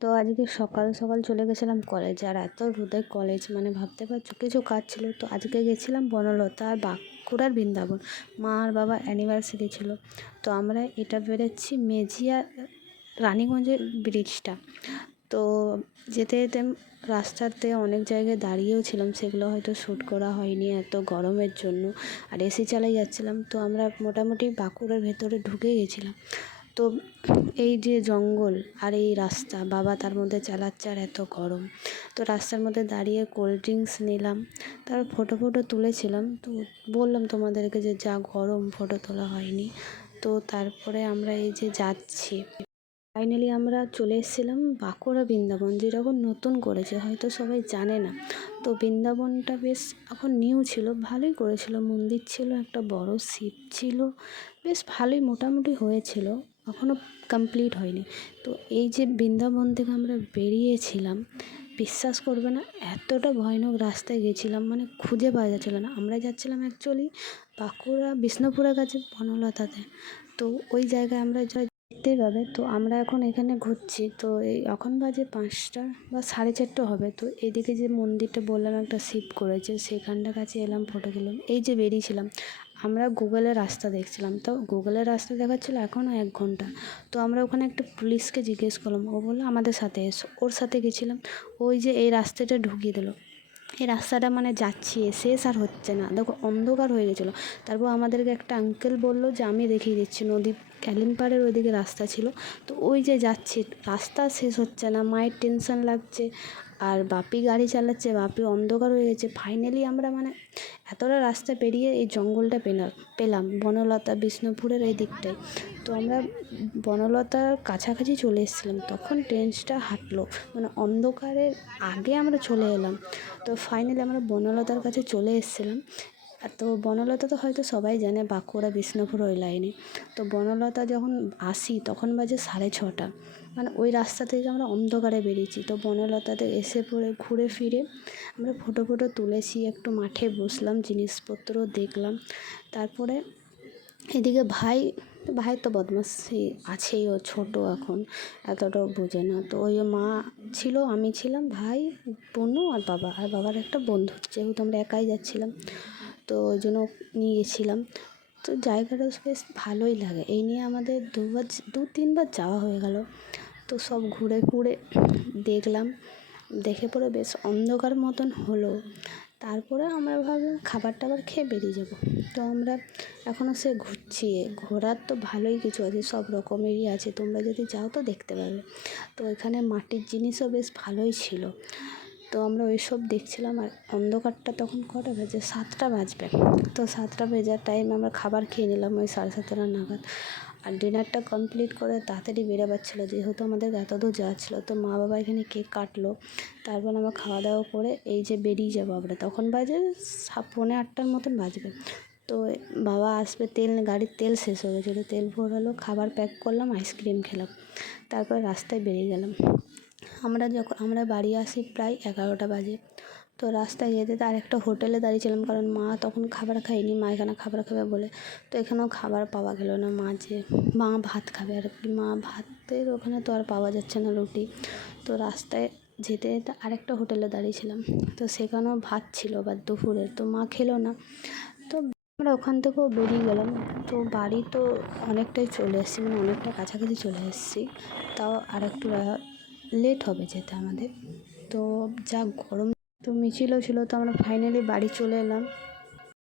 তো আজকে সকাল সকাল চলে গেছিলাম কলেজে, আর এত রোদে কলেজ, মানে ভাবতে পারছো কিছু কাজ ছিল। তো আজকে গেছিলাম বনলতা আর বাঁকুড়ার বৃন্দাবন, মা আর বাবার অ্যানিভার্সারি ছিল। তো আমরা এটা বেরোচ্ছি মেজিয়া রানীগঞ্জের ব্রিজটা। তো যেতে যেতে রাস্তাতে অনেক জায়গায় দাঁড়িয়েও ছিলাম, সেগুলো হয়তো শ্যুট করা হয়নি এত গরমের জন্য, আর এসি চালাই যাচ্ছিলাম। তো আমরা মোটামুটি বাঁকুড়ার ভেতরে ঢুকে গেছিলাম। তো এই যে জঙ্গল আর এই রাস্তা, বাবা তার মধ্যে চালাচ্ছে আর এত গরম। তো রাস্তার মধ্যে দাঁড়িয়ে কোল্ড ড্রিঙ্কস নিলাম, তারপর ফটো তুলেছিলাম। তো বললাম তোমাদেরকে যে যা গরম, ফটো তোলা হয়নি। তো তারপরে আমরা এই যে যাচ্ছি, ফাইনালি আমরা চলে এসেছিলাম বাঁকুড়া বৃন্দাবন, যেটা এখন নতুন করেছে, হয়তো সবাই জানে না। তো বৃন্দাবনটা বেশ এখন নিউ ছিল, ভালোই করেছিল। মন্দির ছিল, একটা বড় শিব ছিল, বেশ ভালোই মোটামুটি হয়েছিল, এখনও কমপ্লিট হয়নি। তো এই যে বৃন্দাবন থেকে আমরা বেরিয়েছিলাম, বিশ্বাস করবে না এতটা ভয়ানক রাস্তায় গেছিলাম, মানে খুঁজে পাওয়া যাচ্ছিলো না। আমরা যাচ্ছিলাম অ্যাকচুয়ালি বাঁকুড়া বিষ্ণুপুরের কাছে বনলতাতে। তো ওই জায়গায় আমরা দেখতেই পাবে। তো আমরা এখন এখানে ঘুরছি। তো এখন বাজে 5টা বা 4:30 হবে। তো এদিকে যে মন্দিরটা বললাম একটা শিব করেছে, সেখানটার কাছে এলাম, ফটো তুললাম। এই যে বেরিয়েছিলাম, আমরা গুগলের রাস্তা দেখছিলাম, তো গুগলের রাস্তা দেখাচ্ছিলো এখনও 1 ঘন্টা। তো আমরা ওখানে একটা পুলিশকে জিজ্ঞেস করলাম, ও বললো আমাদের সাথে এসো। ওর সাথে গেছিলাম, ওই যে এই রাস্তাটা ঢুকিয়ে দিল। এই রাস্তাটা মানে যাচ্ছি শেষ আর হচ্ছে না, দেখো অন্ধকার হয়ে গেছিলো। তারপর আমাদেরকে একটা আঙ্কেল বললো যে আমি দেখিয়ে দিচ্ছি, নদী ক্যালিম্পাড়ের ওইদিকে রাস্তা ছিল। তো ওই যে যাচ্ছি, রাস্তা শেষ হচ্ছে না, মায়ের টেনশন লাগছে, আর বাপি গাড়ি চালাচ্ছে, বাপি অন্ধকার হয়ে গেছে। ফাইনালি আমরা মানে এতটা রাস্তা পেরিয়ে এই জঙ্গলটা পেলাম বনলতা বিষ্ণুপুরের এই দিকটায়। তো আমরা বনলতার কাছাকাছি চলে এসেছিলাম, তখন ট্রেনটা হাঁটলো, মানে অন্ধকারের আগে আমরা চলে এলাম। তো ফাইনালি আমরা বনলতার কাছে চলে এসেছিলাম। তো বনলতা তো হয়তো সবাই জানে, বাঁকুড়া বিষ্ণুপুর ওই লাইনে। তো বনলতা যখন আসি তখন বাজে 6:30, মানে ওই রাস্তা থেকে আমরা অন্ধকারে বেরিয়েছি। তো বনলতাতে এসে পড়ে ঘুরে ফিরে আমরা ফটো তুলেছি, একটু মাঠে বসলাম, জিনিসপত্র দেখলাম। তারপরে এদিকে ভাই তো বদমাশি আছেই, ও ছোটো এখন, এতটাও বোঝে না। তো ওই মা ছিল, আমি ছিলাম, ভাই, বোনু আর বাবার একটা বন্ধু, যেহেতু আমরা একাই যাচ্ছিলাম তো ওই জন্য নিয়ে গেছিলাম। তো জায়গাটা বেশ ভালোই লাগে, এই নিয়ে আমাদের 2-3বার যাওয়া হয়ে গেল। তো সব ঘুরে দেখলাম, দেখে পরে বেশ অন্ধকার মতন হলো। তারপরে আমরা ভাবলাম খাবার টাবার খেয়ে বেরিয়ে যাব। তো আমরা এখনও ঘুরছি, ঘোরার তো ভালোই কিছু আছে, সব রকমেরই আছে, তোমরা যদি যাও তো দেখতে পাবে। তো এখানে মাটির জিনিসও বেশ ভালোই ছিল। তো আমরা ওইসব দেখছিলাম, আর অন্ধকারটা তখন কটা বাজে, 7টা বাজবে। তো 7টা বেজার টাইম আমরা খাবার খেয়ে নিলাম ওই 7:30 নাগাদ। আর ডিনারটা কমপ্লিট করে তাড়াতাড়ি বেরোবার ছিল, যেহেতু আমাদের এত দূর যাওয়া ছিল। তো মা বাবা এখানে কেক কাটলো, তারপর আমরা খাওয়া দাওয়া করে এই যে বেরিয়ে যাবো আমরা, তখন বাজে 7:45 মতন বাজবে। তো বাবা আসবে, গাড়ির তেল শেষ হয়ে গেছিলো, তেল ভরালো, খাবার প্যাক করলাম, আইসক্রিম খেলাম, তারপর রাস্তায় বেরিয়ে গেলাম। আমরা বাড়ি আসি প্রায় 11টা বাজে। তো রাস্তায় যেতে আরেকটা হোটেলে দাঁড়িয়েছিলাম, কারণ মা তখন খাবার খায়নি, মা এখানে খাবার খাবে বলে। তো এখানেও খাবার পাওয়া গেল না, মা ভাত খাবে আর কি, মা ভাতের ওখানে তো আর পাওয়া যাচ্ছে না রুটি। তো রাস্তায় যেতে আরেকটা হোটেলে দাঁড়িয়েছিলাম, তো সেখানেও ভাত ছিল বা দুপুরের, তো মা খেলো না। তো আমরা ওখান থেকেও বেরিয়ে গেলাম। তো বাড়ি তো অনেকটাই চলে এসেছি, মানে অনেকটা কাছাকাছি চলে এসেছি, তাও আর একটু লেট হবে যেতে আমাদের। তো যা গরম, তো মিছিলও ছিল, তো আমরা ফাইনালি বাড়ি চলে এলাম।